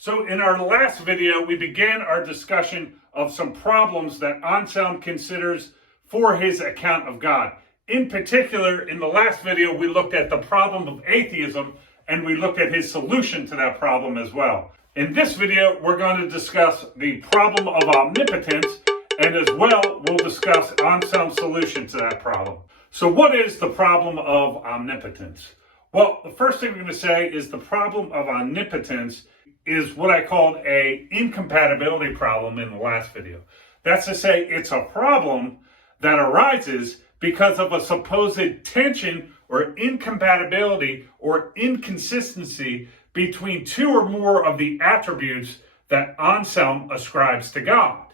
So in our last video, we began our discussion of some problems that Anselm considers for his account of God. In particular, in the last video, we looked at the problem of atheism, and we looked at his solution to that problem as well. In this video, we're going to discuss the problem of omnipotence, and as well, we'll discuss Anselm's solution to that problem. So what is the problem of omnipotence? Well, the first thing we're going to say is the problem of omnipotence is what I called an incompatibility problem in the last video. That's to say, it's a problem that arises because of a supposed tension or incompatibility or inconsistency between two or more of the attributes that Anselm ascribes to God.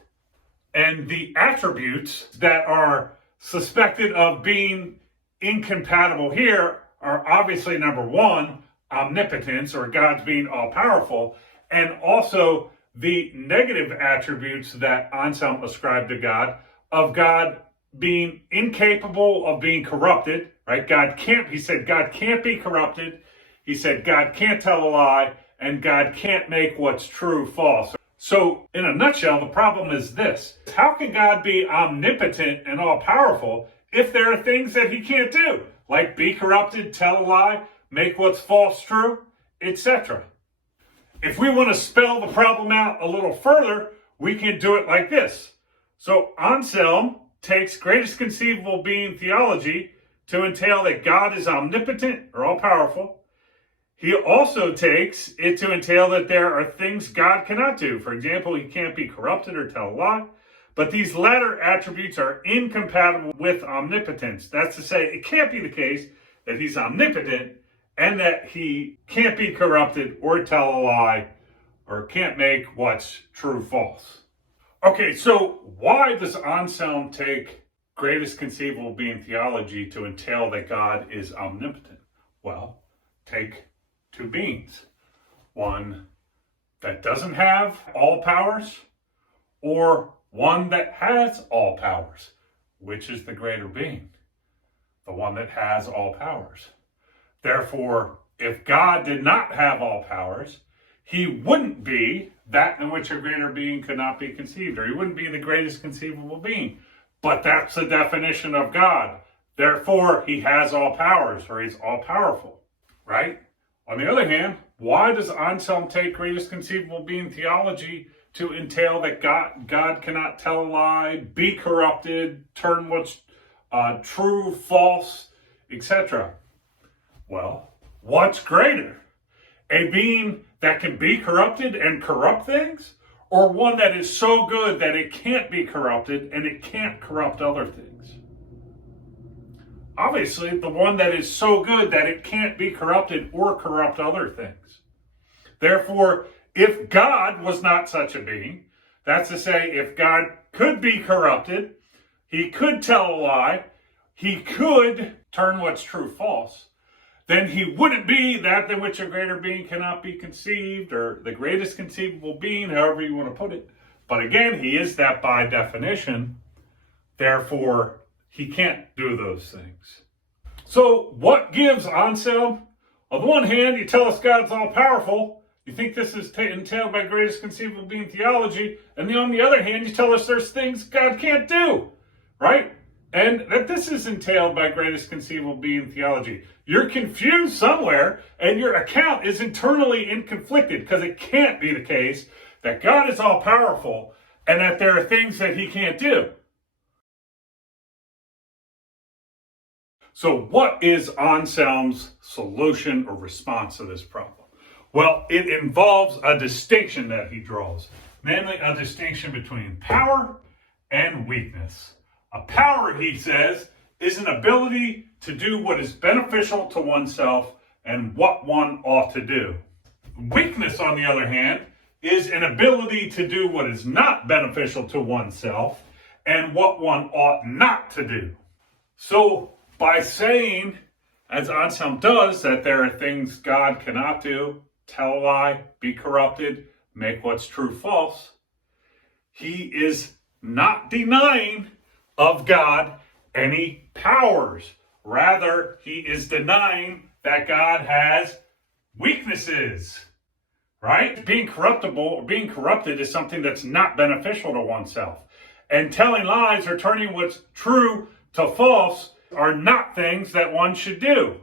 And the attributes that are suspected of being incompatible here are obviously, number one, omnipotence, or God's being all-powerful, and also the negative attributes that Anselm ascribed to God, of God being incapable of being corrupted, right? He said God can't be corrupted. He said God can't tell a lie, and God can't make what's true false. So, in a nutshell, the problem is this. How can God be omnipotent and all-powerful if there are things that he can't do? Like be corrupted, tell a lie, make what's false true, etc. If we want to spell the problem out a little further, we can do it like this. So Anselm takes greatest conceivable being theology to entail that God is omnipotent or all-powerful. He also takes it to entail that there are things God cannot do. For example, he can't be corrupted or tell a lie. But these latter attributes are incompatible with omnipotence. That's to say, it can't be the case that he's omnipotent and that he can't be corrupted or tell a lie or can't make what's true false. Okay, so why does Anselm take greatest conceivable being theology to entail that God is omnipotent? Well, take two beings. One that doesn't have all powers, or one that has all powers. Which is the greater being? The one that has all powers. Therefore, if God did not have all powers, he wouldn't be that in which a greater being could not be conceived, or he wouldn't be the greatest conceivable being. But that's the definition of God. Therefore, he has all powers, or he's all-powerful, right? On the other hand, why does Anselm take greatest conceivable being theology to entail that God cannot tell a lie, be corrupted, turn what's true, false, etc.? Well, what's greater? A being that can be corrupted and corrupt things, or one that is so good that it can't be corrupted and it can't corrupt other things? Obviously, the one that is so good that it can't be corrupted or corrupt other things. Therefore, if God was not such a being, that's to say, if God could be corrupted, he could tell a lie, he could turn what's true false, then he wouldn't be that in which a greater being cannot be conceived, or the greatest conceivable being, however you want to put it. But again, he is that by definition. Therefore, he can't do those things. So what gives Anselm? On the one hand, you tell us God's all-powerful. You think this is entailed by greatest conceivable being theology. And then on the other hand, you tell us there's things God can't do, right? And that this is entailed by greatest conceivable being theology. You're confused somewhere, and your account is internally inconflicted, because it can't be the case that God is all-powerful and that there are things that he can't do. So what is Anselm's solution or response to this problem? Well, it involves a distinction that he draws, namely a distinction between power and weakness. A power, he says, is an ability to do what is beneficial to oneself and what one ought to do. Weakness, on the other hand, is an ability to do what is not beneficial to oneself and what one ought not to do. So, by saying, as Anselm does, that there are things God cannot do, tell a lie, be corrupted, make what's true false, he is not denying of God any powers. Rather, he is denying that God has weaknesses, right? Being corruptible or being corrupted is something that's not beneficial to oneself. And telling lies or turning what's true to false are not things that one should do.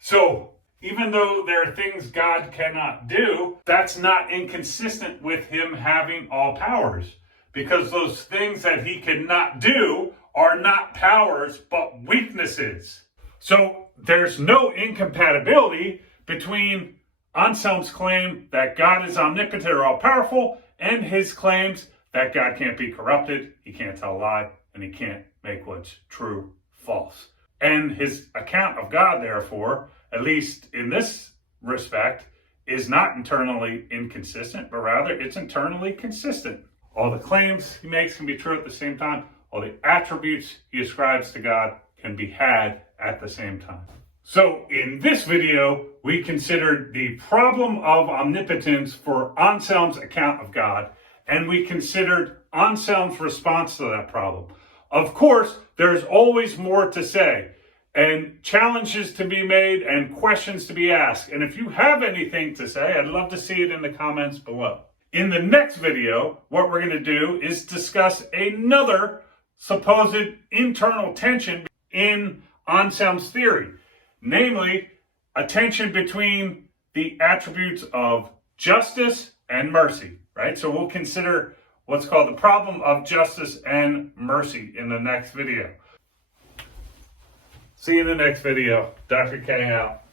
So, even though there are things God cannot do, that's not inconsistent with him having all powers. Because those things that he cannot do are not powers, but weaknesses. So, there's no incompatibility between Anselm's claim that God is omnipotent or all-powerful and his claims that God can't be corrupted, he can't tell a lie, and he can't make what's true false. And his account of God, therefore, at least in this respect, is not internally inconsistent, but rather it's internally consistent. All the claims he makes can be true at the same time. All the attributes he ascribes to God can be had at the same time. So in this video, we considered the problem of omnipotence for Anselm's account of God, and we considered Anselm's response to that problem. Of course, there's always more to say, and challenges to be made, and questions to be asked. And if you have anything to say, I'd love to see it in the comments below. In the next video, what we're going to do is discuss another supposed internal tension in Anselm's theory, namely a tension between the attributes of justice and mercy, right? So we'll consider what's called the problem of justice and mercy in the next video. See you in the next video. Dr. K out.